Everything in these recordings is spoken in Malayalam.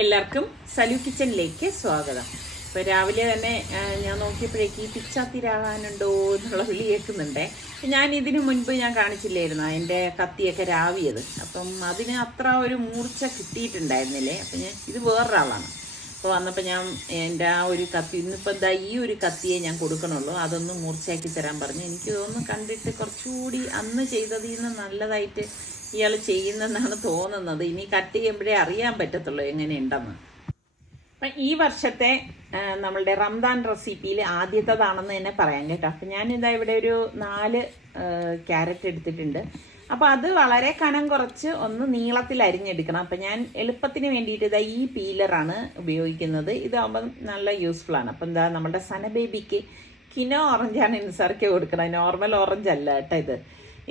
എല്ലാവർക്കും സലു കിച്ചണിലേക്ക് സ്വാഗതം. ഇപ്പോൾ രാവിലെ തന്നെ ഞാൻ നോക്കിയപ്പോഴേക്ക് ഈ പിച്ചാത്തിരാകാനുണ്ടോ എന്നുള്ള വിളി കേൾക്കുന്നുണ്ടേ. ഞാൻ ഇതിനു മുൻപ് ഞാൻ കാണിച്ചില്ലായിരുന്നു അതിൻ്റെ കത്തിയൊക്കെ രാവിയത്. അപ്പം അതിന് അത്ര ഒരു മൂർച്ച കിട്ടിയിട്ടുണ്ടായിരുന്നില്ലേ. അപ്പം ഞാൻ ഇത് വേറൊരാളാണ്. അപ്പോൾ വന്നപ്പോൾ ഞാൻ എൻ്റെ ആ ഒരു കത്തി ഇന്നിപ്പോൾ എന്താ ഈ ഒരു കത്തിയെ ഞാൻ കൊടുക്കണുള്ളൂ, അതൊന്ന് മൂർച്ചയാക്കി തരാൻ പറഞ്ഞു. എനിക്ക് തോന്നുന്നു കണ്ടിട്ട് കുറച്ചുകൂടി അന്ന് ചെയ്തതിൽ നിന്ന് നല്ലതായിട്ട് ഇയാൾ ചെയ്യുന്നെന്നാണ് തോന്നുന്നത്. ഇനി കട്ട് ചെയ്യുമ്പോഴേ അറിയാൻ പറ്റത്തുള്ളൂ എങ്ങനെയുണ്ടെന്ന്. അപ്പം ഈ വർഷത്തെ നമ്മളുടെ റംദാൻ റെസിപ്പിയിൽ ആദ്യത്തേതാണെന്ന് തന്നെ പറയാം കേട്ടോ. അപ്പം ഞാനിതാ ഇവിടെ ഒരു 4 ക്യാരറ്റ് എടുത്തിട്ടുണ്ട്. അപ്പോൾ അത് വളരെ കനം കുറച്ച് ഒന്ന് നീളത്തിൽ അരിഞ്ഞെടുക്കണം. അപ്പം ഞാൻ എളുപ്പത്തിന് വേണ്ടിയിട്ട് ഇതാ ഈ പീലറാണ് ഉപയോഗിക്കുന്നത്. ഇതാകുമ്പോൾ നല്ല യൂസ്ഫുൾ ആണ്. അപ്പം എന്താ നമ്മുടെ സന ബേബിക്ക് കിനോ ഓറഞ്ചാണ് ഇൻസർക്ക് കൊടുക്കണം, നോർമൽ ഓറഞ്ച് അല്ല കേട്ടോ.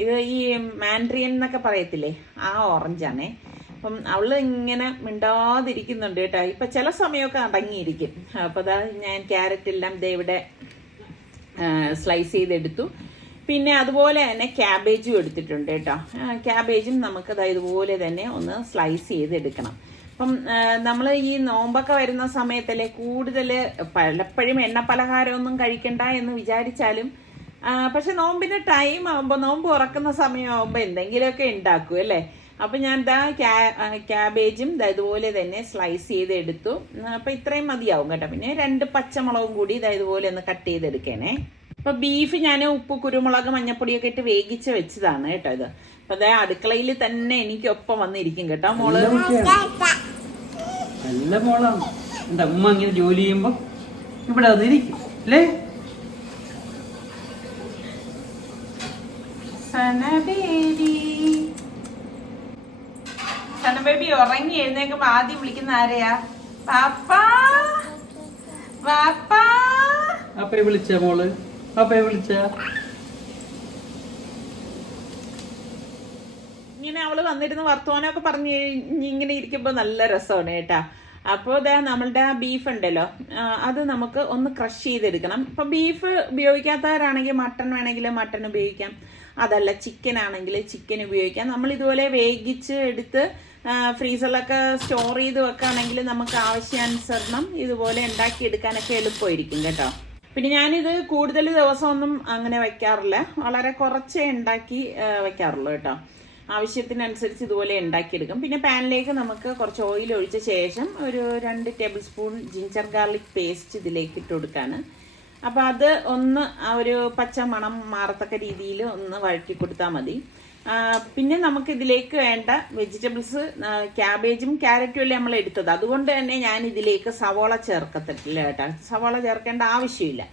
ഇത് ഈ മാൻഡ്രിയൻ എന്നൊക്കെ പറയത്തില്ലേ, ആ ഓറഞ്ചാണേ. അപ്പം അവള് ഇങ്ങനെ മിണ്ടാതിരിക്കുന്നുണ്ട് കേട്ടോ. ഇപ്പം ചില സമയമൊക്കെ അടങ്ങിയിരിക്കും. അപ്പോൾ അതാ ഞാൻ ക്യാരറ്റ് എല്ലാം ദേ ഇവിടെ സ്ലൈസ് ചെയ്തെടുത്തു. പിന്നെ അതുപോലെ തന്നെ ക്യാബേജും എടുത്തിട്ടുണ്ട് കേട്ടോ. ക്യാബേജും നമുക്കത് ഇതുപോലെ തന്നെ ഒന്ന് സ്ലൈസ് ചെയ്തെടുക്കണം. അപ്പം നമ്മൾ ഈ നോമ്പൊക്കെ വരുന്ന സമയത്തല്ലേ കൂടുതൽ പലപ്പോഴും എണ്ണ പലഹാരമൊന്നും കഴിക്കണ്ട എന്ന് വിചാരിച്ചാലും പക്ഷെ നോമ്പിന്റെ ടൈം ആകുമ്പോൾ, നോമ്പ് തുറക്കുന്ന സമയമാകുമ്പോൾ എന്തെങ്കിലുമൊക്കെ ഉണ്ടാക്കും അല്ലേ. അപ്പം ഞാൻ ഇതാ ക്യാബേജും ഇതുപോലെ തന്നെ സ്ലൈസ് ചെയ്തെടുത്തു. അപ്പം ഇത്രയും മതിയാവും കേട്ടോ. പിന്നെ 2 പച്ചമുളകും കൂടി ഇതുപോലെ ഒന്ന് കട്ട് ചെയ്തെടുക്കണേ. അപ്പൊ ബീഫ് ഞാൻ ഉപ്പ്, കുരുമുളക്, മഞ്ഞപ്പൊടിയൊക്കെ ഇട്ട് വേവിച്ച് വെച്ചതാണ് കേട്ടോ ഇത്. അപ്പൊ അതാ അടുക്കളയിൽ തന്നെ എനിക്കൊപ്പം വന്നിരിക്കും കേട്ടോ മോള്. നല്ല മോളാണ്. എന്താ ഉമ്മ ഇങ്ങനെ ജോലി ചെയ്യുമ്പോ ഇവിടെ വന്നിരിക്കും അല്ലേ. സനബേബി ഉറങ്ങി എഴുന്നേക്കുമ്പോ ആദ്യം വിളിക്കുന്ന ആരെയാ? പാപ്പാ പാപ്പാ. അപ്പയെ വിളിച്ച മോള്, അപ്പയെ വിളിച്ച. ഇങ്ങനെ അവള് വന്നിരുന്ന് വർത്തമാനമൊക്കെ പറഞ്ഞ് ഇങ്ങനെ ഇരിക്കുമ്പോ നല്ല രസമാണ് കേട്ടാ. അപ്പോൾ ഇതാ നമ്മളുടെ ആ ബീഫ് ഉണ്ടല്ലോ, അത് നമുക്ക് ഒന്ന് ക്രഷ് ചെയ്തെടുക്കണം. ഇപ്പം ബീഫ് ഉപയോഗിക്കാത്തവരാണെങ്കിൽ മട്ടൺ വേണമെങ്കിൽ മട്ടൺ ഉപയോഗിക്കാം, അതല്ല ചിക്കൻ ആണെങ്കിൽ ചിക്കൻ ഉപയോഗിക്കാം. നമ്മൾ ഇതുപോലെ വേവിച്ച് എടുത്ത് ഫ്രീസറിലൊക്കെ സ്റ്റോർ ചെയ്ത് വെക്കുകയാണെങ്കിൽ നമുക്ക് ആവശ്യാനുസരണം ഇതുപോലെ ഉണ്ടാക്കിയെടുക്കാനൊക്കെ എളുപ്പമായിരിക്കും കേട്ടോ. പിന്നെ ഞാനിത് കൂടുതൽ ദിവസമൊന്നും അങ്ങനെ വയ്ക്കാറില്ല, വളരെ കുറച്ചേ ഉണ്ടാക്കി വയ്ക്കാറുള്ളൂ കേട്ടോ. ആവശ്യത്തിനനുസരിച്ച് ഇതുപോലെ ഉണ്ടാക്കിയെടുക്കും. പിന്നെ പാനിലേക്ക് നമുക്ക് കുറച്ച് ഓയിൽ ഒഴിച്ച ശേഷം ഒരു 2 table spoon ginger garlic paste ഇതിലേക്ക് ഇട്ട് കൊടുക്കാണ്. അപ്പോൾ അത് ഒന്ന് ആ ഒരു പച്ച മണം മാറത്തക്ക രീതിയിൽ ഒന്ന് വഴറ്റി കൊടുത്താൽ മതി. പിന്നെ നമുക്ക് ഇതിലേക്ക് വേണ്ട വെജിറ്റബിൾസ് ക്യാബേജും ക്യാരറ്റും അല്ലേ നമ്മൾ എടുത്തത്, അതുകൊണ്ട് തന്നെ ഞാൻ ഇതിലേക്ക് സവോള ചേർക്കത്തില്ല കേട്ടോ. സവോള ചേർക്കേണ്ട ആവശ്യമില്ല.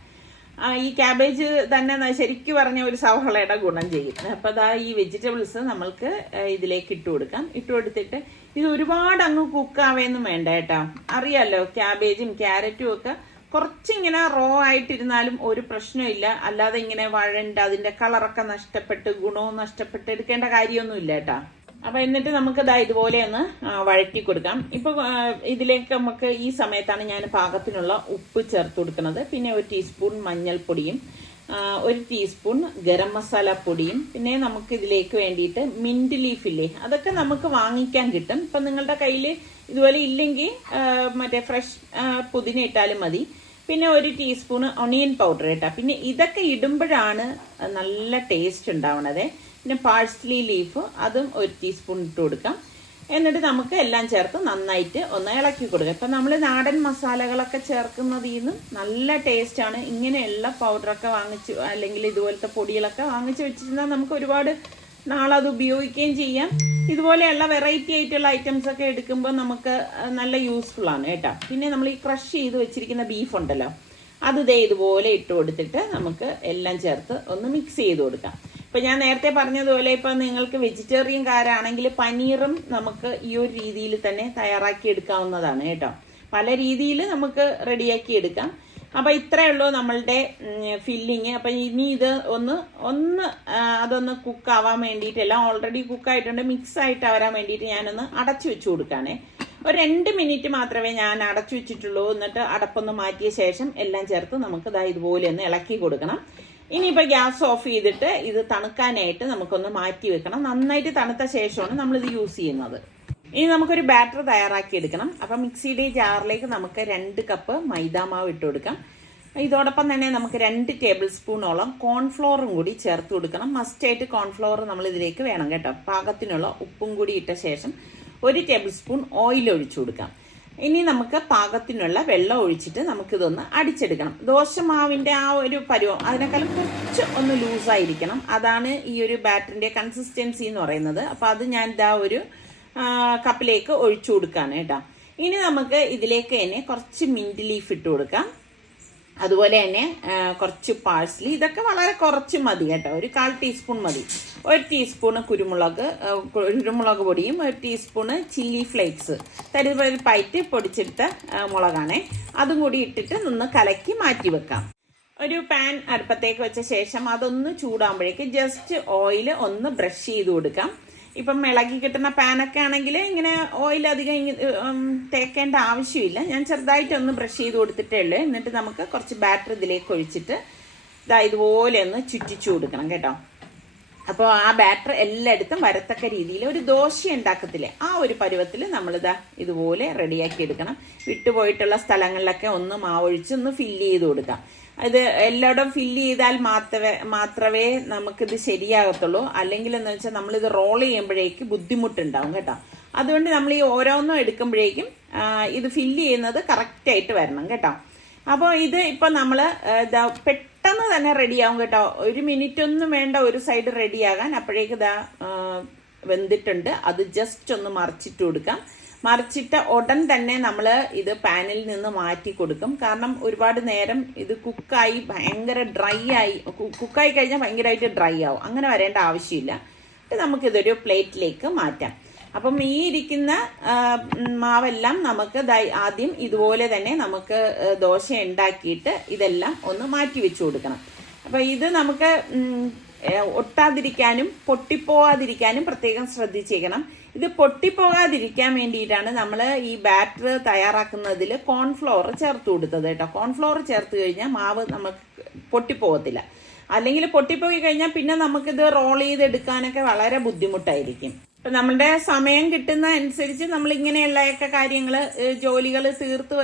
ഈ ക്യാബേജ് തന്നെ ശരിക്കും പറഞ്ഞ ഒരു സവോളയുടെ ഗുണം ചെയ്യും. അപ്പോൾ അതാ ഈ വെജിറ്റബിൾസ് നമ്മൾക്ക് ഇതിലേക്ക് ഇട്ട് കൊടുക്കാം. ഇട്ട് കൊടുത്തിട്ട് ഇത് ഒരുപാട് അങ്ങ് കുക്കാവേന്നും വേണ്ട കേട്ടോ. അറിയാലോ ക്യാബേജും ക്യാരറ്റും ഒക്കെ കുറച്ചിങ്ങനെ റോ ആയിട്ടിരുന്നാലും ഒരു പ്രശ്നമില്ല. അല്ലാതെ ഇങ്ങനെ വഴണ്ട് അതിന്റെ കളറൊക്കെ നഷ്ടപ്പെട്ട് ഗുണവും നഷ്ടപ്പെട്ട് എടുക്കേണ്ട കാര്യമൊന്നുമില്ല കേട്ടോ. അപ്പൊ എന്നിട്ട് നമുക്ക് ഇതുപോലെ ഒന്ന് വഴറ്റി കൊടുക്കാം. ഇപ്പൊ ഇതിലേക്ക് നമുക്ക് ഈ സമയത്താണ് ഞാൻ പാകത്തിനുള്ള ഉപ്പ് ചേർത്ത് കൊടുക്കുന്നത്. പിന്നെ 1 ടീസ്പൂൺ മഞ്ഞൾപ്പൊടിയും 1 ടീസ്പൂൺ ഗരം മസാല പൊടിയും, പിന്നെ നമുക്ക് ഇതിലേക്ക് വേണ്ടിയിട്ട് മിന്റ് ലീഫ് ഇല്ലേ, അതൊക്കെ നമുക്ക് വാങ്ങിക്കാൻ കിട്ടും. ഇപ്പൊ നിങ്ങളുടെ കയ്യിൽ ഇതുപോലെ ഇല്ലെങ്കിൽ മറ്റേ ഫ്രഷ് പുതിന ഇട്ടാലും മതി. പിന്നെ 1 ടീസ്പൂൺ ഒണിയൻ പൗഡർ കേട്ടോ. പിന്നെ ഇതൊക്കെ ഇടുമ്പോഴാണ് നല്ല ടേസ്റ്റ് ഉണ്ടാവണത്. പിന്നെ പാഴ്സ്ലി ലീഫ് അതും 1 ടീസ്പൂൺ ഇട്ട് കൊടുക്കാം. എന്നിട്ട് നമുക്ക് എല്ലാം ചേർത്ത് നന്നായിട്ട് ഒന്ന് ഇളക്കി കൊടുക്കാം. ഇപ്പം നമ്മൾ നാടൻ മസാലകളൊക്കെ ചേർക്കുന്നതിൽ നിന്നും നല്ല ടേസ്റ്റാണ്. ഇങ്ങനെയുള്ള പൗഡറൊക്കെ വാങ്ങിച്ച് അല്ലെങ്കിൽ ഇതുപോലത്തെ പൊടികളൊക്കെ വാങ്ങിച്ച് വെച്ചിരുന്നാൽ നമുക്ക് ഒരുപാട് നാളത് ഉപയോഗിക്കുകയും ചെയ്യാം. ഇതുപോലെയുള്ള വെറൈറ്റി ആയിട്ടുള്ള ഐറ്റംസ് ഒക്കെ എടുക്കുമ്പോൾ നമുക്ക് നല്ല യൂസ്ഫുൾ ആണ് കേട്ടോ. പിന്നെ നമ്മൾ ഈ ക്രഷ് ചെയ്ത് വെച്ചിരിക്കുന്ന ബീഫ് ഉണ്ടല്ലോ, അത് ഇതുപോലെ ഇട്ട് കൊടുത്തിട്ട് നമുക്ക് എല്ലാം ചേർത്ത് ഒന്ന് മിക്സ് ചെയ്ത് കൊടുക്കാം. ഇപ്പൊ ഞാൻ നേരത്തെ പറഞ്ഞതുപോലെ ഇപ്പൊ നിങ്ങൾക്ക് വെജിറ്റേറിയൻകാരാണെങ്കിൽ പനീറും നമുക്ക് ഈ ഒരു രീതിയിൽ തന്നെ തയ്യാറാക്കി എടുക്കാവുന്നതാണ് കേട്ടോ. പല രീതിയിൽ നമുക്ക് റെഡിയാക്കി എടുക്കാം. അപ്പൊ ഇത്രയേ ഉള്ളൂ നമ്മളുടെ ഫില്ലിങ്. അപ്പൊ ഇനി ഇത് അതൊന്ന് കുക്കാവാൻ വേണ്ടിയിട്ട്, എല്ലാം ഓൾറെഡി കുക്കായിട്ടുണ്ട്, മിക്സ് ആയിട്ട് വരാൻ വേണ്ടിയിട്ട് ഞാനൊന്ന് അടച്ചു വെച്ചു കൊടുക്കാനേ. ഒരു 2 മിനിറ്റ് മാത്രമേ ഞാൻ അടച്ചു വെച്ചിട്ടുള്ളൂ. എന്നിട്ട് അടപ്പൊന്ന് മാറ്റിയ ശേഷം എല്ലാം ചേർത്ത് നമുക്ക് ഇതുപോലെ ഒന്ന് ഇളക്കി കൊടുക്കണം. ഇനിയിപ്പോൾ ഗ്യാസ് ഓഫ് ചെയ്തിട്ട് ഇത് തണുക്കാനായിട്ട് നമുക്കൊന്ന് മാറ്റി വെക്കണം. നന്നായിട്ട് തണുത്ത ശേഷമാണ് നമ്മളിത് യൂസ് ചെയ്യുന്നത്. ഇനി നമുക്കൊരു ബാറ്റർ തയ്യാറാക്കി എടുക്കണം. അപ്പം മിക്സിയുടെ ജാറിലേക്ക് നമുക്ക് 2 കപ്പ് മൈദാമാവ് ഇട്ട് കൊടുക്കാം. ഇതോടൊപ്പം തന്നെ നമുക്ക് 2 ടേബിൾ സ്പൂണോളം കോൺഫ്ലോറും കൂടി ചേർത്ത് കൊടുക്കണം. മസ്റ്റായിട്ട് കോൺഫ്ലോർ നമ്മൾ ഇതിലേക്ക് വേണം കേട്ടോ. പാകത്തിനുള്ള ഉപ്പും കൂടി ഇട്ട ശേഷം 1 ടേബിൾ സ്പൂൺ ഓയിൽ ഒഴിച്ചു കൊടുക്കാം. ഇനി നമുക്ക് പാകത്തിനുള്ള വെള്ളം ഒഴിച്ചിട്ട് നമുക്കിതൊന്ന് അടിച്ചെടുക്കണം. ദോശമാവിൻ്റെ ആ ഒരു പരുവം അതിനേക്കാളും കുറച്ച് ഒന്ന് ലൂസായിരിക്കണം. അതാണ് ഈ ഒരു ബാറ്ററിൻ്റെ കൺസിസ്റ്റൻസി എന്ന് പറയുന്നത്. അപ്പോൾ അത് ഞാൻ ഇതാ ഒരു കപ്പിലേക്ക് ഒഴിച്ചു കൊടുക്കുകയാണ് കേട്ടോ. ഇനി നമുക്ക് ഇതിലേക്ക് തന്നെ കുറച്ച് മിൻറ്റ് ലീഫ് ഇട്ട് കൊടുക്കാം. അതുപോലെ തന്നെ കുറച്ച് പാഴ്സ്ലി. ഇതൊക്കെ വളരെ കുറച്ച് മതി കേട്ടോ. ഒരു 1/4 ടീസ്പൂൺ മതി. 1 ടീസ്പൂണ് കുരുമുളക് പൊടിയും 1 ടീസ്പൂണ് ചില്ലി ഫ്ലേക്സ് തരിതരിപ്പായിട്ട് പൊടിച്ചെടുത്ത മുളകാണ്. അതും കൂടി ഇട്ടിട്ട് ഒന്ന് കലക്കി മാറ്റി വെക്കാം. ഒരു പാൻ അടുപ്പത്തേക്ക് വെച്ച ശേഷം അതൊന്ന് ചൂടാകുമ്പോഴേക്ക് ജസ്റ്റ് ഓയിൽ ഒന്ന് ബ്രഷ് ചെയ്ത് കൊടുക്കാം. ഇപ്പം ഇളകി കിട്ടുന്ന പാനൊക്കെ ആണെങ്കിൽ ഇങ്ങനെ ഓയിൽ അധികം തേക്കേണ്ട ആവശ്യമില്ല. ഞാൻ ചെറുതായിട്ടൊന്ന് ബ്രഷ് ചെയ്ത് കൊടുത്തിട്ടേ ഉള്ളൂ. എന്നിട്ട് നമുക്ക് കുറച്ച് ബാറ്റർ ഇതിലേക്ക് ഒഴിച്ചിട്ട് ഇതുപോലെ ഒന്ന് ചുറ്റിച്ചു കൊടുക്കണം കേട്ടോ. അപ്പോൾ ആ ബാറ്റർ എല്ലായിടത്തും വരത്തക്ക രീതിയിൽ ഒരു ദോശ ഉണ്ടാക്കത്തില്ലേ ആ ഒരു പരുവത്തിൽ നമ്മളിതാ ഇതുപോലെ റെഡിയാക്കി എടുക്കണം. വിട്ടുപോയിട്ടുള്ള സ്ഥലങ്ങളിലൊക്കെ ഒന്ന് മാവൊഴിച്ച് ഒന്ന് ഫില്ല് ചെയ്ത് കൊടുക്കാം. ഇത് എല്ലായിടും ഫില്ല് ചെയ്താൽ മാത്രമേ നമുക്കിത് ശരിയാകത്തുള്ളൂ. അല്ലെങ്കിൽ എന്ന് വെച്ചാൽ നമ്മളിത് റോൾ ചെയ്യുമ്പോഴേക്ക് ബുദ്ധിമുട്ടുണ്ടാവും കേട്ടോ. അതുകൊണ്ട് നമ്മൾ ഈ ഓരോന്നും എടുക്കുമ്പോഴേക്കും ഇത് ഫില്ല് ചെയ്യുന്നത് കറക്റ്റായിട്ട് വരണം കേട്ടോ. അപ്പോൾ ഇത് ഇപ്പം നമ്മൾ പെട്ടെന്ന് തന്നെ റെഡിയാവും കേട്ടോ. 1 മിനിറ്റ് ഒന്നും വേണ്ട ഒരു സൈഡ് റെഡിയാകാൻ. അപ്പോഴേക്ക് വെന്തിട്ടുണ്ട്. അത് ജസ്റ്റ് ഒന്ന് മറിച്ചിട്ട് കൊടുക്കാം. മറിച്ചിട്ട ഉടൻ തന്നെ നമ്മൾ ഇത് പാനിൽ നിന്ന് മാറ്റി കൊടുക്കും. കാരണം ഒരുപാട് നേരം ഇത് കുക്കായി ഭയങ്കര കുക്കായി കഴിഞ്ഞാൽ ഭയങ്കരമായിട്ട് ഡ്രൈ ആവും. അങ്ങനെ വരേണ്ട ആവശ്യമില്ല. നമുക്കിതൊരു പ്ലേറ്റിലേക്ക് മാറ്റാം. അപ്പം ഈ ഇരിക്കുന്ന മാവെല്ലാം നമുക്ക് ആദ്യം ഇതുപോലെ തന്നെ നമുക്ക് ദോശ ഉണ്ടാക്കിയിട്ട് ഇതെല്ലാം ഒന്ന് മാറ്റി വെച്ചു കൊടുക്കണം. അപ്പം ഇത് നമുക്ക് ഒട്ടാതിരിക്കാനും പൊട്ടിപ്പോകാതിരിക്കാനും പ്രത്യേകം ശ്രദ്ധിച്ചേക്കണം. ഇത് പൊട്ടിപ്പോകാതിരിക്കാൻ വേണ്ടിയിട്ടാണ് നമ്മൾ ഈ ബാറ്റർ തയ്യാറാക്കുന്നതിൽ കോൺഫ്ലോർ ചേർത്ത് കൊടുത്തത് കേട്ടോ. കോൺഫ്ലോർ ചേർത്ത് കഴിഞ്ഞാൽ മാവ് നമുക്ക് പൊട്ടിപ്പോകത്തില്ല. അല്ലെങ്കിൽ പൊട്ടിപ്പോയി കഴിഞ്ഞാൽ പിന്നെ നമുക്കിത് റോൾ ചെയ്തെടുക്കാനൊക്കെ വളരെ ബുദ്ധിമുട്ടായിരിക്കും. ഇപ്പം നമ്മളുടെ സമയം കിട്ടുന്ന അനുസരിച്ച് നമ്മളിങ്ങനെയുള്ളയൊക്കെ കാര്യങ്ങൾ ജോലികൾ തീർത്ത്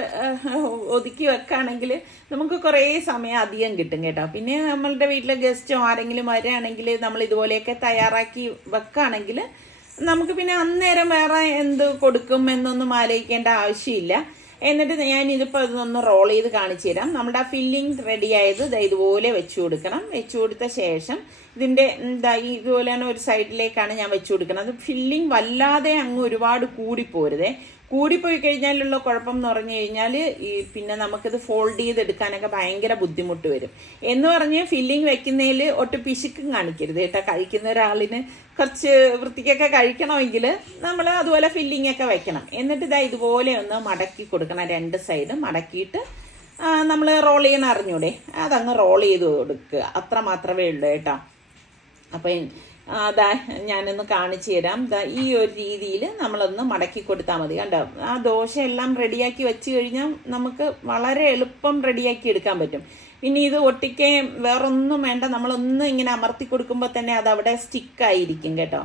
ഒതുക്കി വെക്കുകയാണെങ്കിൽ നമുക്ക് കുറേ സമയം അധികം കിട്ടും കേട്ടോ. പിന്നെ നമ്മളുടെ വീട്ടിലെ ഗസ്റ്റോ ആരെങ്കിലും വരികയാണെങ്കിൽ നമ്മൾ ഇതുപോലെയൊക്കെ തയ്യാറാക്കി വെക്കുകയാണെങ്കിൽ നമുക്ക് പിന്നെ അന്നേരം വേറെ എന്ത് കൊടുക്കും എന്നൊന്നും ആലോചിക്കേണ്ട ആവശ്യമില്ല. എന്നിട്ട് ഞാൻ ഇതിപ്പോൾ ഇതൊന്ന് റോൾ ചെയ്ത് കാണിച്ചു തരാം. നമ്മുടെ ആ ഫില്ലിങ് റെഡി ആയത് ഇതുപോലെ വെച്ചു കൊടുക്കണം. വെച്ചു കൊടുത്ത ശേഷം ഇതിൻ്റെ ഇതുപോലെയാണ് ഒരു സൈഡിലേക്കാണ് ഞാൻ വെച്ചു കൊടുക്കുന്നത്. ഫില്ലിങ് വല്ലാതെ അങ്ങ് ഒരുപാട് കൂടിപ്പോരുതേ. കൂടിപ്പോയി കഴിഞ്ഞാലുള്ള കുഴപ്പം എന്ന് പറഞ്ഞു കഴിഞ്ഞാൽ പിന്നെ നമുക്കിത് ഫോൾഡ് ചെയ്തെടുക്കാനൊക്കെ ഭയങ്കര ബുദ്ധിമുട്ട് വരും. എന്ന് പറഞ്ഞ് ഫില്ലിങ് വെക്കുന്നതിൽ ഒട്ടും പിശുക്കും കാണിക്കരുത് കേട്ടോ. കഴിക്കുന്ന ഒരാളിന് കുറച്ച് വൃത്തിക്കൊക്കെ കഴിക്കണമെങ്കിൽ നമ്മൾ അതുപോലെ ഫില്ലിംഗ് ഒക്കെ വെക്കണം. എന്നിട്ട് ഇതുപോലെ ഒന്ന് മടക്കി കൊടുക്കണം. 2 സൈഡ് മടക്കിയിട്ട് നമ്മൾ റോൾ ചെയ്യണ അറിഞ്ഞൂടെ, അതങ്ങ് റോൾ ചെയ്ത് കൊടുക്കുക. അത്ര മാത്രമേ ഉള്ളൂ കേട്ടോ. അപ്പം ഞാനൊന്ന് കാണിച്ചു തരാം. ഈ ഒരു രീതിയിൽ നമ്മളൊന്ന് മടക്കി കൊടുത്താൽ മതി. കണ്ടോ, ആ ദോശ എല്ലാം റെഡിയാക്കി വെച്ച് കഴിഞ്ഞാൽ നമുക്ക് വളരെ എളുപ്പം റെഡിയാക്കി എടുക്കാൻ പറ്റും. ഇനി ഇത് ഒട്ടിക്കാൻ വേറൊന്നും വേണ്ട. നമ്മളൊന്ന് ഇങ്ങനെ അമർത്തി കൊടുക്കുമ്പോൾ തന്നെ അതവിടെ സ്റ്റിക്കായിരിക്കും കേട്ടോ.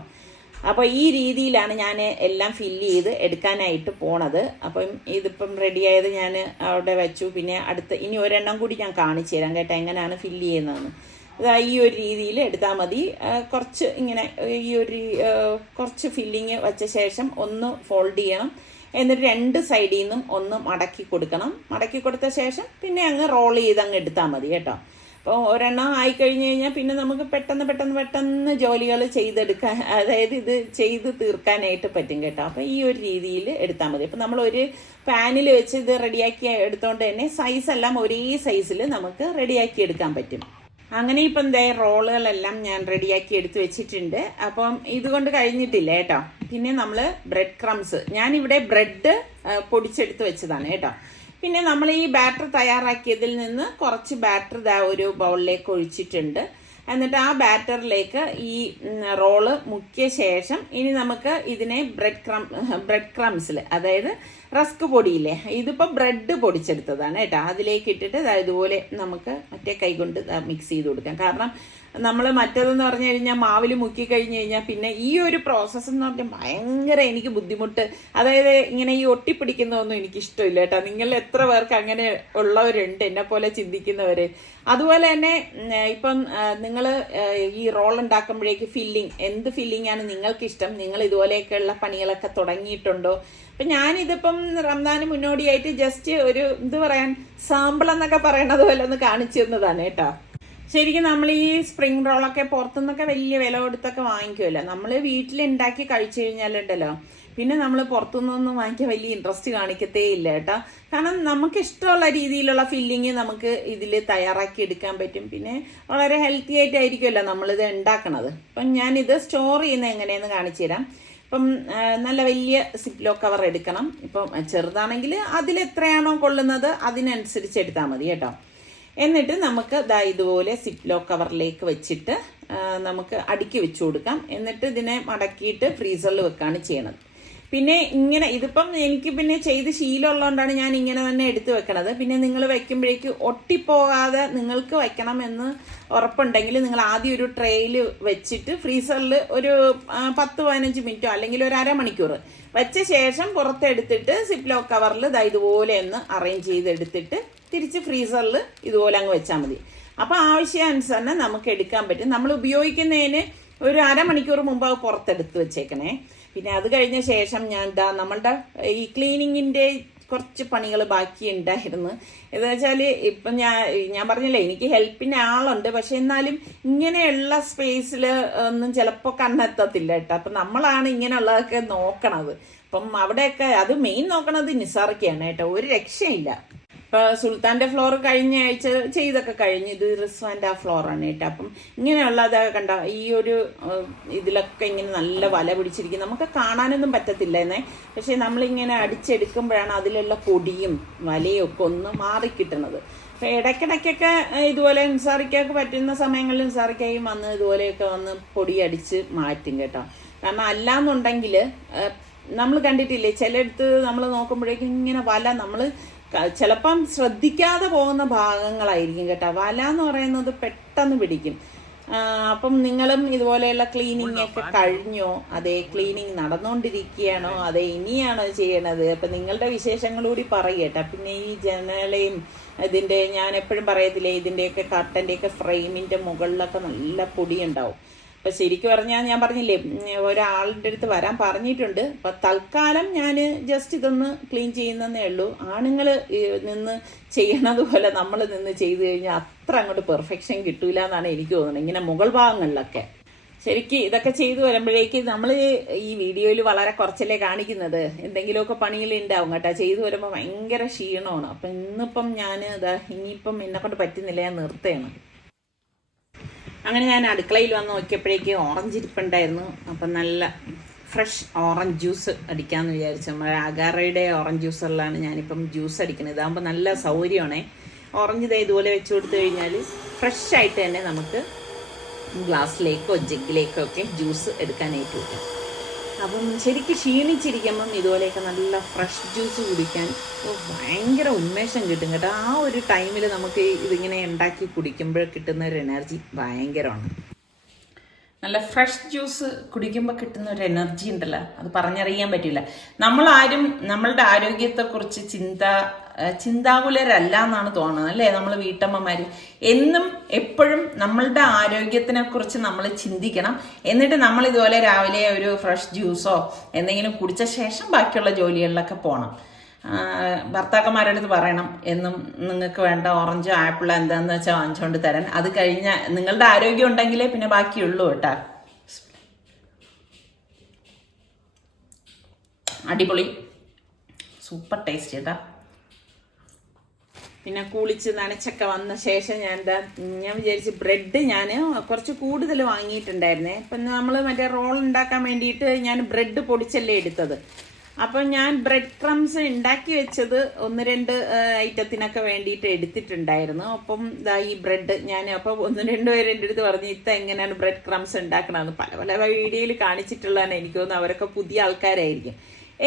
അപ്പോൾ ഈ രീതിയിലാണ് ഞാൻ എല്ലാം ഫില്ല് ചെയ്ത് എടുക്കാനായിട്ട് പോണത്. അപ്പം ഇതിപ്പം റെഡിയായത് ഞാൻ അവിടെ വെച്ചു. പിന്നെ ഇനി ഒരെണ്ണം കൂടി ഞാൻ കാണിച്ചു തരാം കേട്ടോ, എങ്ങനെയാണ് ഫില്ല് ചെയ്യുന്നതെന്ന്. ഈ ഒരു രീതിയിൽ എടുത്താൽ മതി. കുറച്ച് ഇങ്ങനെ കുറച്ച് ഫില്ലിങ് വെച്ച ശേഷം ഒന്ന് ഫോൾഡ് ചെയ്യണം. എന്നിട്ട് 2 സൈഡിൽ നിന്നും ഒന്ന് മടക്കി കൊടുക്കണം. മടക്കി കൊടുത്ത ശേഷം പിന്നെ അങ്ങ് റോൾ ചെയ്ത് അങ്ങ് എടുത്താൽ മതി കേട്ടോ. അപ്പോൾ ഒരെണ്ണം ആയിക്കഴിഞ്ഞ് കഴിഞ്ഞാൽ പിന്നെ നമുക്ക് പെട്ടെന്ന് ജോലികൾ ചെയ്തെടുക്കാൻ, അതായത് ഇത് ചെയ്ത് തീർക്കാനായിട്ട് പറ്റും കേട്ടോ. അപ്പോൾ ഈ ഒരു രീതിയിൽ എടുത്താൽ മതി. അപ്പോൾ നമ്മളൊരു പാനിൽ വെച്ച് ഇത് റെഡിയാക്കി എടുത്തുകൊണ്ട് തന്നെ സൈസെല്ലാം ഒരേ സൈസിൽ നമുക്ക് റെഡിയാക്കി എടുക്കാൻ പറ്റും. അങ്ങനെ ഇപ്പം റോളുകളെല്ലാം ഞാൻ റെഡിയാക്കി എടുത്ത് വെച്ചിട്ടുണ്ട്. അപ്പം ഇതുകൊണ്ട് കഴിഞ്ഞിട്ടില്ല കേട്ടോ. പിന്നെ നമ്മൾ ബ്രെഡ് ക്രംസ്, ഞാനിവിടെ ബ്രെഡ് പൊടിച്ചെടുത്ത് വെച്ചതാണ് കേട്ടോ. പിന്നെ നമ്മൾ ഈ ബാറ്റർ തയ്യാറാക്കിയതിൽ നിന്ന് കുറച്ച് ബാറ്റർ ഒരു ബൗളിലേക്ക് ഒഴിച്ചിട്ടുണ്ട്. എന്നിട്ട് ആ ബാറ്ററിലേക്ക് ഈ റോള് മുക്കിയ ശേഷം ഇനി നമുക്ക് ഇതിനെ ബ്രെഡ് ക്രംസിൽ, അതായത് റസ്ക് പൊടിയില്ലേ, ഇതിപ്പോൾ ബ്രെഡ് പൊടിച്ചെടുത്തതാണ് കേട്ടോ, അതിലേക്ക് ഇട്ടിട്ട് ഇതുപോലെ നമുക്ക് മറ്റേ കൈ കൊണ്ട് മിക്സ് ചെയ്ത് കൊടുക്കാം. കാരണം നമ്മൾ മറ്റേതെന്ന് പറഞ്ഞു കഴിഞ്ഞാൽ മാവിൽ മുക്കി കഴിഞ്ഞ് കഴിഞ്ഞാൽ പിന്നെ ഈ ഒരു പ്രോസസ്സ് എന്ന് പറഞ്ഞാൽ ഭയങ്കര എനിക്ക് ബുദ്ധിമുട്ട്. അതായത് ഇങ്ങനെ ഈ ഒട്ടിപ്പിടിക്കുന്നതൊന്നും എനിക്ക് ഇഷ്ടമില്ല കേട്ടോ. നിങ്ങൾ എത്ര പേർക്ക് അങ്ങനെ ഉള്ളവരുണ്ട് എന്നെ പോലെ ചിന്തിക്കുന്നവര്? അതുപോലെ തന്നെ ഇപ്പം നിങ്ങൾ ഈ റോൾ ഉണ്ടാക്കുമ്പോഴേക്ക് എന്ത് ഫില്ലിംഗ് ആണ് നിങ്ങൾക്ക് ഇഷ്ടം? നിങ്ങൾ ഇതുപോലെയൊക്കെയുള്ള പണികളൊക്കെ തുടങ്ങിയിട്ടുണ്ടോ? അപ്പൊ ഞാനിതിപ്പം റംസാന് മുന്നോടിയായിട്ട് ജസ്റ്റ് ഒരു സാമ്പിൾ എന്നൊക്കെ പറയണത് പോലെ ഒന്ന് കാണിച്ചു തന്നതാണ് കേട്ടോ. ശരിക്കും നമ്മൾ ഈ സ്പ്രിംഗ് റോളൊക്കെ പുറത്തുനിന്നൊക്കെ വലിയ വില കൊടുത്തൊക്കെ വാങ്ങിക്കുമല്ലോ. നമ്മൾ വീട്ടിലുണ്ടാക്കി കഴിച്ചു കഴിഞ്ഞാലുണ്ടല്ലോ പിന്നെ നമ്മൾ പുറത്തുനിന്നൊന്നും വാങ്ങിക്കാൻ വലിയ ഇൻട്രസ്റ്റ് കാണിക്കത്തേ ഇല്ല കേട്ടോ. കാരണം നമുക്ക് ഇഷ്ടമുള്ള രീതിയിലുള്ള ഫില്ലിങ് നമുക്ക് ഇതിൽ തയ്യാറാക്കി എടുക്കാൻ പറ്റും. പിന്നെ വളരെ ഹെൽത്തി ആയിട്ടായിരിക്കുമല്ലോ നമ്മളിത് ഉണ്ടാക്കണത്. അപ്പം ഞാനിത് സ്റ്റോർ ചെയ്യുന്നത് എങ്ങനെയെന്ന് കാണിച്ചു തരാം. ഇപ്പം നല്ല വലിയ സിപ്ലോ കവർ എടുക്കണം. ഇപ്പം ചെറുതാണെങ്കിൽ അതിലെത്രയാണോ കൊള്ളുന്നത് അതിനനുസരിച്ച് എടുത്താൽ മതി കേട്ടോ. എന്നിട്ട് നമുക്ക് ഇതുപോലെ സിപ്ലോ കവറിലേക്ക് വെച്ചിട്ട് നമുക്ക് അടുക്കി വെച്ചു കൊടുക്കാം. എന്നിട്ട് ഇതിനെ മടക്കിയിട്ട് ഫ്രീസറിൽ വെക്കുകയാണ് ചെയ്യണത്. പിന്നെ ഇങ്ങനെ ഇതിപ്പം എനിക്ക് പിന്നെ ചെയ്ത് ശീലമുള്ളതുകൊണ്ടാണ് ഞാൻ ഇങ്ങനെ തന്നെ എടുത്തു വെക്കണത്. പിന്നെ നിങ്ങൾ വെക്കുമ്പോഴേക്ക് ഒട്ടിപ്പോകാതെ നിങ്ങൾക്ക് വെക്കണം എന്ന് ഉറപ്പുണ്ടെങ്കിൽ നിങ്ങൾ ആദ്യം ഒരു ട്രേയിൽ വെച്ചിട്ട് ഫ്രീസറിൽ ഒരു 10-15 മിനിറ്റോ അല്ലെങ്കിൽ ഒരു അരമണിക്കൂർ വെച്ച ശേഷം പുറത്തെടുത്തിട്ട് സിപ്ലോ കവറിൽ ഇതുപോലെ ഒന്ന് അറേഞ്ച് ചെയ്തെടുത്തിട്ട് തിരിച്ച് ഫ്രീസറിൽ ഇതുപോലെ അങ്ങ് വെച്ചാൽ മതി. അപ്പം ആവശ്യാനുസരണം നമുക്ക് എടുക്കാൻ പറ്റും. നമ്മൾ ഉപയോഗിക്കുന്നതിന് ഒരു അരമണിക്കൂർ മുമ്പ് അത് പുറത്തെടുത്ത് വെച്ചേക്കണേ. പിന്നെ അത് കഴിഞ്ഞ ശേഷം ഞാൻ നമ്മളുടെ ഈ ക്ലീനിങ്ങിൻ്റെ കുറച്ച് പണികൾ ബാക്കി ഉണ്ടായിരുന്നു. എന്ന് വെച്ചാൽ ഇപ്പം ഞാൻ പറഞ്ഞില്ലേ എനിക്ക് ഹെൽപ്പിന് ആളുണ്ട്. പക്ഷെ എന്നാലും ഇങ്ങനെയുള്ള സ്പേസിൽ ഒന്നും ചിലപ്പോൾ കണ്ണെത്തത്തില്ല കേട്ടോ. അപ്പം നമ്മളാണ് ഇങ്ങനെയുള്ളതൊക്കെ നോക്കണത്. അപ്പം അവിടെയൊക്കെ അത് മെയിൻ നോക്കണത് നിസാറൊക്കെയാണ് കേട്ടോ. ഒരു രക്ഷയില്ല. ഇപ്പൊ സുൽത്താന്റെ ഫ്ലോർ കഴിഞ്ഞ ആഴ്ച ചെയ്തൊക്കെ കഴിഞ്ഞു. ഇത് റിസ്വാന്റെ ആ ഫ്ലോറാണ് കേട്ടോ. അപ്പം ഇങ്ങനെയുള്ളതൊക്കെ കണ്ട ഈ ഒരു ഇതിലൊക്കെ ഇങ്ങനെ നല്ല വല പിടിച്ചിരിക്കും. നമുക്ക് കാണാനൊന്നും പറ്റത്തില്ല എന്നേ. പക്ഷെ നമ്മളിങ്ങനെ അടിച്ചെടുക്കുമ്പോഴാണ് അതിലുള്ള പൊടിയും വലയും ഒക്കെ ഒന്ന് മാറിക്കിട്ടുന്നത്. അപ്പൊ ഇടയ്ക്കിടയ്ക്കൊക്കെ ഇതുപോലെ നിസാറിക്കൊക്കെ പറ്റുന്ന സമയങ്ങളിൽ നിസാറിക്കായും വന്ന് ഇതുപോലെയൊക്കെ വന്ന് പൊടി അടിച്ച് മാറ്റും കേട്ടോ. കാരണം അല്ലാന്നുണ്ടെങ്കിൽ നമ്മൾ കണ്ടിട്ടില്ലേ ചിലയിടത്ത് നമ്മൾ നോക്കുമ്പോഴേക്കും ഇങ്ങനെ വല നമ്മൾ ചിലപ്പം ശ്രദ്ധിക്കാതെ പോകുന്ന ഭാഗങ്ങളായിരിക്കും കേട്ടോ. വല എന്ന് പറയുന്നത് പെട്ടെന്ന് പിടിക്കും. അപ്പം നിങ്ങളും ഇതുപോലെയുള്ള ക്ലീനിങ് ഒക്കെ കഴിഞ്ഞോ? അതേ ക്ലീനിങ് നടന്നുകൊണ്ടിരിക്കുകയാണോ? അതേ ഇനിയാണോ ചെയ്യണത്? അപ്പം നിങ്ങളുടെ വിശേഷങ്ങൾ കൂടി പറയട്ടെ. പിന്നെ ഈ ജനലയും ഇതിൻ്റെ ഞാൻ എപ്പോഴും പറയത്തില്ലേ ഇതിൻ്റെയൊക്കെ കർട്ടൻ്റെയൊക്കെ ഫ്രെയിമിൻ്റെ മുകളിലൊക്കെ നല്ല പൊടി ഉണ്ടാവും. അപ്പം ശരിക്കും പറഞ്ഞാൽ ഞാൻ പറഞ്ഞില്ലേ ഒരാളുടെ അടുത്ത് വരാൻ പറഞ്ഞിട്ടുണ്ട്. അപ്പം തൽക്കാലം ഞാൻ ജസ്റ്റ് ഇതൊന്ന് ക്ലീൻ ചെയ്യുന്നതേ ഉള്ളൂ. ആണുങ്ങൾ നിന്ന് ചെയ്യണത് പോലെ നമ്മൾ നിന്ന് ചെയ്തു കഴിഞ്ഞാൽ അത്ര അങ്ങോട്ട് പെർഫെക്ഷൻ കിട്ടൂല എന്നാണ് എനിക്ക് തോന്നുന്നത്. ഇങ്ങനെ മുകൾ ഭാഗങ്ങളിലൊക്കെ ശരിക്കും ഇതൊക്കെ ചെയ്തു വരുമ്പോഴേക്ക് നമ്മൾ ഈ വീഡിയോയിൽ വളരെ കുറച്ചല്ലേ കാണിക്കുന്നത്. എന്തെങ്കിലുമൊക്കെ പണികളുണ്ടാവും കേട്ടോ. ചെയ്തു വരുമ്പോൾ ഭയങ്കര ക്ഷീണമാണ്. അപ്പം ഇന്നിപ്പം ഞാൻ ഇനിയിപ്പം എന്നെക്കൊണ്ട് പറ്റുന്നില്ല, ഞാൻ നിർത്തുകയാണ്. അങ്ങനെ ഞാൻ അടുക്കളയിൽ വന്ന് നോക്കിയപ്പോഴേക്ക് ഓറഞ്ച് ഇരിപ്പുണ്ടായിരുന്നു. അപ്പം നല്ല ഫ്രഷ് ഓറഞ്ച് ജ്യൂസ് അടിക്കാമെന്ന് വിചാരിച്ചു. നമ്മുടെ അഗാറയുടെ ഓറഞ്ച് ജ്യൂസറിലാണ് ഞാനിപ്പം ജ്യൂസ് അടിക്കുന്നത്. ഇതാകുമ്പോൾ നല്ല സൗകര്യമാണേ. ഓറഞ്ച് ഇതുപോലെ വെച്ച് കൊടുത്തു കഴിഞ്ഞാൽ ഫ്രഷ് ആയിട്ട് തന്നെ നമുക്ക് ഗ്ലാസ്സിലേക്കോ ജഗ്ഗിലേക്കോ ഒക്കെ ജ്യൂസ് എടുക്കാനായിട്ട് പറ്റും. അപ്പം ശരിക്കും ക്ഷീണിച്ചിരിക്കുമ്പം ഇതുപോലെയൊക്കെ നല്ല ഫ്രഷ് ജ്യൂസ് കുടിക്കാൻ ഭയങ്കര ഉന്മേഷം കിട്ടും കേട്ടോ. ആ ഒരു ടൈമിൽ നമുക്ക് ഇതിങ്ങനെ ഉണ്ടാക്കി കുടിക്കുമ്പോൾ കിട്ടുന്ന ഒരു എനർജി ഭയങ്കരമാണ്. നല്ല ഫ്രഷ് ജ്യൂസ് കുടിക്കുമ്പോൾ കിട്ടുന്ന ഒരു എനർജി ഉണ്ടല്ലോ, അത് പറഞ്ഞറിയാൻ പറ്റില്ല. നമ്മളാരും നമ്മളുടെ ആരോഗ്യത്തെക്കുറിച്ച് ചിന്താകുലരല്ല എന്നാണ് തോന്നുന്നത് അല്ലേ? നമ്മൾ വീട്ടമ്മമാർ എന്നും എപ്പോഴും നമ്മളുടെ ആരോഗ്യത്തിനെ കുറിച്ച് നമ്മൾ ചിന്തിക്കണം. എന്നിട്ട് നമ്മൾ ഇതുപോലെ രാവിലെ ഒരു ഫ്രഷ് ജ്യൂസോ എന്തെങ്കിലും കുടിച്ച ശേഷം ബാക്കിയുള്ള ജോലികളിലൊക്കെ പോകണം. ഭർത്താക്കന്മാരുടെ അടുത്ത് പറയണം എന്നും നിങ്ങൾക്ക് വേണ്ട ഓറഞ്ചോ ആപ്പിളോ എന്താണെന്ന് വെച്ചാൽ വാങ്ങിച്ചുകൊണ്ട് തരാൻ. അത് കഴിഞ്ഞാൽ നിങ്ങളുടെ ആരോഗ്യം ഉണ്ടെങ്കിലേ പിന്നെ ബാക്കിയുള്ളൂ കേട്ടാ. അടിപൊളി സൂപ്പർ ടേസ്റ്റ് കേട്ടാ. പിന്നെ കുളിച്ച് നനച്ചൊക്കെ വന്ന ശേഷം ഞാൻ വിചാരിച്ച് ബ്രെഡ് ഞാൻ കുറച്ച് കൂടുതൽ വാങ്ങിയിട്ടുണ്ടായിരുന്നേ. അപ്പം നമ്മൾ മറ്റേ റോൾ ഉണ്ടാക്കാൻ വേണ്ടിയിട്ട് ഞാൻ ബ്രെഡ് പൊടിച്ചല്ലേ എടുത്തത്. അപ്പം ഞാൻ ബ്രെഡ് ക്രംസ് ഉണ്ടാക്കി വെച്ചത് 1-2 ഐറ്റത്തിനൊക്കെ വേണ്ടിയിട്ട് എടുത്തിട്ടുണ്ടായിരുന്നു. അപ്പം ഈ ബ്രെഡ് ഞാൻ അപ്പോൾ 1-2 പേര് എൻ്റെ അടുത്ത് പറഞ്ഞു എങ്ങനെയാണ് ബ്രെഡ് ക്രംസ് ഉണ്ടാക്കണമെന്ന്. പല വീഡിയോയിൽ കാണിച്ചിട്ടുള്ളതാണ്. എനിക്ക് തോന്നുന്നു അവരൊക്കെ പുതിയ ആൾക്കാരായിരിക്കും.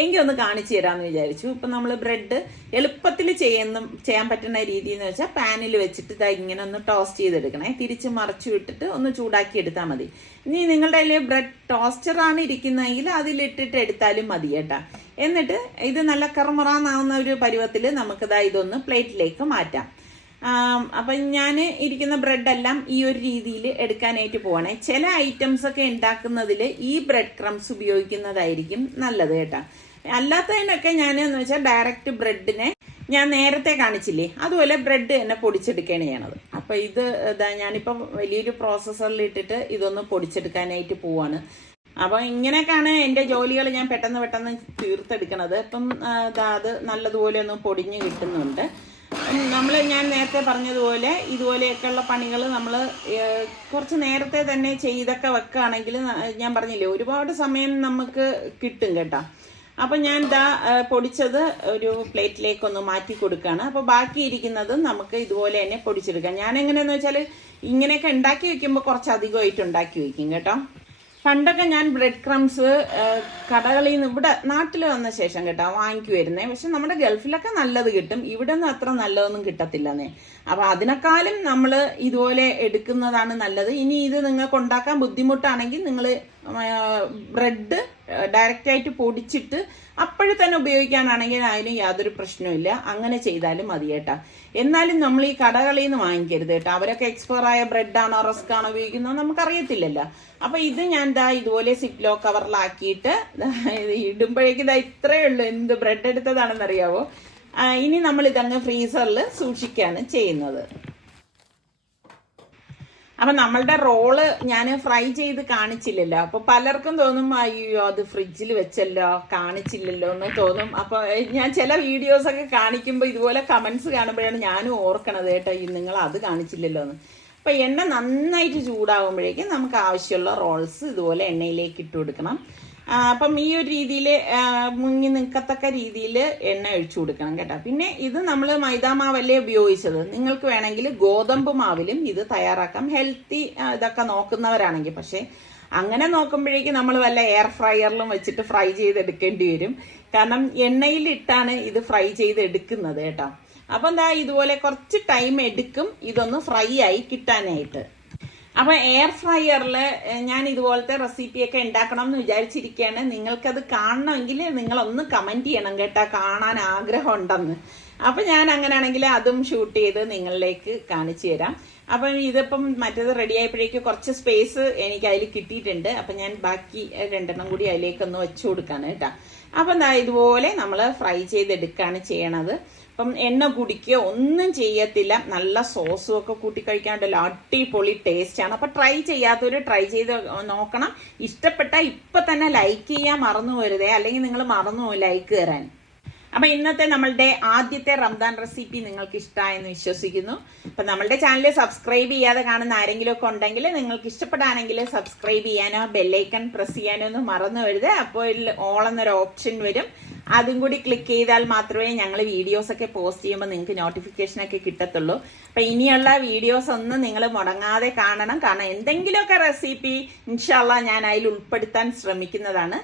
എങ്കിൽ ഒന്ന് കാണിച്ചു തരാമെന്ന് വിചാരിച്ചു. ഇപ്പം നമ്മൾ ബ്രെഡ് എളുപ്പത്തിൽ ചെയ്യാൻ പറ്റുന്ന രീതി എന്ന് വെച്ചാൽ പാനിൽ വെച്ചിട്ട് ഇതാ ഇങ്ങനെ ഒന്ന് ടോസ്റ്റ് ചെയ്തെടുക്കണേ. തിരിച്ച് മറച്ചു വിട്ടിട്ട് ഒന്ന് ചൂടാക്കി എടുത്താൽ മതി. ഇനി നിങ്ങളുടെ കയ്യിൽ ബ്രെഡ് ടോസ്റ്ററാണ് ഇരിക്കുന്നതെങ്കിൽ അതിലിട്ടിട്ട് എടുത്താലും മതി കേട്ടാ. എന്നിട്ട് ഇത് നല്ല കറമുറാന്നാവുന്ന ഒരു പരുവത്തിൽ നമുക്കിതാ ഇതൊന്ന് പ്ലേറ്റിലേക്ക് മാറ്റാം. അപ്പം ഞാൻ ഇരിക്കുന്ന ബ്രെഡെല്ലാം ഈ ഒരു രീതിയിൽ എടുക്കാനായിട്ട് പോവാണേ. ചില ഐറ്റംസ് ഒക്കെ ഉണ്ടാക്കുന്നതിൽ ഈ ബ്രെഡ് ക്രംസ് ഉപയോഗിക്കുന്നതായിരിക്കും നല്ലത് കേട്ടാ. അല്ലാത്തതിനൊക്കെ ഞാൻ എന്ന് വെച്ചാൽ ഡയറക്റ്റ് ബ്രെഡിനെ ഞാൻ നേരത്തെ കാണിച്ചില്ലേ അതുപോലെ ബ്രെഡ് തന്നെ പൊടിച്ചെടുക്കുകയാണ് ചെയ്യണത്. അപ്പം ഇത് ഞാനിപ്പം വലിയൊരു പ്രോസസ്സറിൽ ഇട്ടിട്ട് ഇതൊന്ന് പൊടിച്ചെടുക്കാനായിട്ട് പോവാണ്. അപ്പം ഇങ്ങനെയൊക്കെയാണ് എൻ്റെ ജോലികൾ ഞാൻ പെട്ടെന്ന് തീർത്തെടുക്കണത്. ഇപ്പം അത് നല്ലതുപോലെ ഒന്ന് പൊടിഞ്ഞ് കിട്ടുന്നുണ്ട്. ഞാൻ നേരത്തെ പറഞ്ഞതുപോലെ ഇതുപോലെയൊക്കെയുള്ള പണികൾ നമ്മൾ കുറച്ച് നേരത്തെ തന്നെ ചെയ്തൊക്കെ വെക്കുകയാണെങ്കിൽ ഞാൻ പറഞ്ഞില്ലേ ഒരുപാട് സമയം നമുക്ക് കിട്ടും കേട്ടോ. അപ്പം ഞാൻ പൊടിച്ചത് ഒരു പ്ലേറ്റിലേക്കൊന്ന് മാറ്റി കൊടുക്കുകയാണ്. അപ്പോൾ ബാക്കിയിരിക്കുന്നത് നമുക്ക് ഇതുപോലെ തന്നെ പൊടിച്ചെടുക്കാം. ഞാൻ എങ്ങനെയാന്ന് വെച്ചാൽ ഇങ്ങനെയൊക്കെ ഉണ്ടാക്കി വെക്കുമ്പോൾ കുറച്ച് അധികമായിട്ട് ഉണ്ടാക്കി വെക്കും കേട്ടോ. പണ്ടൊക്കെ ഞാൻ ബ്രെഡ് ക്രംസ് കടകളിൽ നിന്ന് ഇവിടെ നാട്ടിൽ വന്ന ശേഷം കേട്ടോ വാങ്ങിക്കുമായിരുന്നേ. പക്ഷെ നമ്മുടെ ഗൾഫിലൊക്കെ നല്ലത് കിട്ടും, ഇവിടെ ഒന്നും അത്ര നല്ലതൊന്നും കിട്ടത്തില്ലെന്നേ. അപ്പൊ അതിനേക്കാളും നമ്മൾ ഇതുപോലെ എടുക്കുന്നതാണ് നല്ലത്. ഇനി ഇത് നിങ്ങൾക്ക് ഉണ്ടാക്കാൻ ബുദ്ധിമുട്ടാണെങ്കിൽ നിങ്ങൾ ബ്രെഡ് ഡയറക്റ്റായിട്ട് പൊടിച്ചിട്ട് അപ്പോഴും തന്നെ ഉപയോഗിക്കാനാണെങ്കിൽ അതിന് യാതൊരു പ്രശ്നവുമില്ല. അങ്ങനെ ചെയ്താലും മതി കേട്ടാ. എന്നാലും നമ്മൾ ഈ കടകളിൽ നിന്ന് വാങ്ങിക്കരുത് കേട്ടോ. അവരൊക്കെ എക്സ്പയർ ആയ ബ്രെഡാണോ റസ്ക് ആണോ ഉപയോഗിക്കുന്നത് നമുക്കറിയത്തില്ലല്ലോ. അപ്പൊ ഇത് ഞാൻ ഇതുപോലെ സിപ്ലോ കവറിലാക്കിയിട്ട് ഇടുമ്പോഴേക്കും ഇത്രയേ ഉള്ളൂ. എന്ത് ബ്രെഡ് എടുത്തതാണെന്നറിയാവോ. ഇനി നമ്മൾ ഇതങ്ങ് ഫ്രീസറിൽ സൂക്ഷിക്കുകയാണ് ചെയ്യുന്നത്. അപ്പൊ നമ്മളുടെ റോള് ഞാൻ ഫ്രൈ ചെയ്ത് കാണിച്ചില്ലല്ലോ. അപ്പൊ പലർക്കും തോന്നും അയ്യോ അത് ഫ്രിഡ്ജിൽ വെച്ചല്ലോ കാണിച്ചില്ലല്ലോ എന്ന് തോന്നും. അപ്പൊ ഞാൻ ചില വീഡിയോസ് ഒക്കെ കാണിക്കുമ്പോൾ ഇതുപോലെ കമന്റ്സ് കാണുമ്പോഴാണ് ഞാനും ഓർക്കണത് കേട്ടോ, നിങ്ങൾ അത് കാണിച്ചില്ലല്ലോ എന്ന്. അപ്പൊ എണ്ണ നന്നായിട്ട് ചൂടാകുമ്പോഴേക്കും നമുക്ക് ആവശ്യമുള്ള റോൾസ് ഇതുപോലെ എണ്ണയിലേക്ക് ഇട്ട് കൊടുക്കണം. അപ്പം ഈ ഒരു രീതിയിൽ മുങ്ങി നിൽക്കത്തക്ക രീതിയിൽ എണ്ണ ഒഴിച്ചു കൊടുക്കണം കേട്ടോ. പിന്നെ ഇത് നമ്മൾ മൈദാ മാവല്ലേ ഉപയോഗിച്ചത്, നിങ്ങൾക്ക് വേണമെങ്കിൽ ഗോതമ്പ് മാവിലും ഇത് തയ്യാറാക്കാം, ഹെൽത്തി ഇതൊക്കെ നോക്കുന്നവരാണെങ്കിൽ. പക്ഷെ അങ്ങനെ നോക്കുമ്പോഴേക്കും നമ്മൾ വല്ല എയർ ഫ്രയറിലും വെച്ചിട്ട് ഫ്രൈ ചെയ്തെടുക്കേണ്ടി വരും. കാരണം എണ്ണയിലിട്ടാണ് ഇത് ഫ്രൈ ചെയ്തെടുക്കുന്നത് കേട്ടോ. അപ്പം ഇതുപോലെ കുറച്ച് ടൈം എടുക്കും ഇതൊന്ന് ഫ്രൈ ആയി കിട്ടാനായിട്ട്. അപ്പൊ എയർ ഫ്രയറിൽ ഞാൻ ഇതുപോലത്തെ റെസിപ്പിയൊക്കെ ഉണ്ടാക്കണം എന്ന് വിചാരിച്ചിരിക്കുകയാണ്. നിങ്ങൾക്കത് കാണണമെങ്കിൽ നിങ്ങളൊന്ന് കമന്റ് ചെയ്യണം കേട്ടോ, കാണാൻ ആഗ്രഹം ഉണ്ടെന്ന്. അപ്പൊ ഞാൻ അങ്ങനെയാണെങ്കിൽ അതും ഷൂട്ട് ചെയ്ത് നിങ്ങളിലേക്ക് കാണിച്ചു തരാം. അപ്പം ഇതിപ്പം മറ്റേത് റെഡി ആയപ്പോഴേക്കും കുറച്ച് സ്പേസ് എനിക്ക് അതിൽ കിട്ടിയിട്ടുണ്ട്. അപ്പൊ ഞാൻ ബാക്കി 2 കൂടി അതിലേക്കൊന്ന് വെച്ചു കൊടുക്കാണ് കേട്ടോ. അപ്പം ഇതുപോലെ നമ്മൾ ഫ്രൈ ചെയ്തെടുക്കുകയാണ് ചെയ്യണത്. അപ്പം എണ്ണ കുടിക്കുകയോ ഒന്നും ചെയ്യത്തില്ല, നല്ല സോസും ഒക്കെ കൂട്ടി കഴിക്കാണ്ടല്ലോ, അടിപൊളി ടേസ്റ്റാണ്. അപ്പം ട്രൈ ചെയ്യാത്തവര് ട്രൈ ചെയ്ത് നോക്കണം. ഇഷ്ടപ്പെട്ടാൽ ഇപ്പം തന്നെ ലൈക്ക് ചെയ്യാൻ മറന്നു പോരുതേ, അല്ലെങ്കിൽ നിങ്ങൾ മറന്നു പോകും ലൈക്ക് തരാൻ. അപ്പൊ ഇന്നത്തെ നമ്മളുടെ ആദ്യത്തെ റംദാൻ റെസിപ്പി നിങ്ങൾക്ക് ഇഷ്ടമായെന്ന് വിശ്വസിക്കുന്നു. അപ്പൊ നമ്മളുടെ ചാനൽ സബ്സ്ക്രൈബ് ചെയ്യാതെ കാണുന്ന ആരെങ്കിലും ഒക്കെ ഉണ്ടെങ്കിൽ നിങ്ങൾക്ക് ഇഷ്ടപ്പെടാണെങ്കിൽ സബ്സ്ക്രൈബ് ചെയ്യാനോ ബെല്ലൈക്കൺ പ്രസ് ചെയ്യാനോ ഒന്നും മറന്നു വരുത്. അപ്പോൾ ഓൾ എന്നൊരു ഓപ്ഷൻ വരും, അതും കൂടി ക്ലിക്ക് ചെയ്താൽ മാത്രമേ ഞങ്ങൾ വീഡിയോസ് ഒക്കെ പോസ്റ്റ് ചെയ്യുമ്പോൾ നിങ്ങൾക്ക് നോട്ടിഫിക്കേഷൻ ഒക്കെ കിട്ടത്തുള്ളൂ. അപ്പൊ ഇനിയുള്ള വീഡിയോസ് ഒന്നും നിങ്ങൾ മുടങ്ങാതെ കാണണം. കാരണം എന്തെങ്കിലുമൊക്കെ റെസിപ്പി ഇൻഷാല്ലാ ഞാൻ അതിൽ ഉൾപ്പെടുത്താൻ ശ്രമിക്കുന്നതാണ്.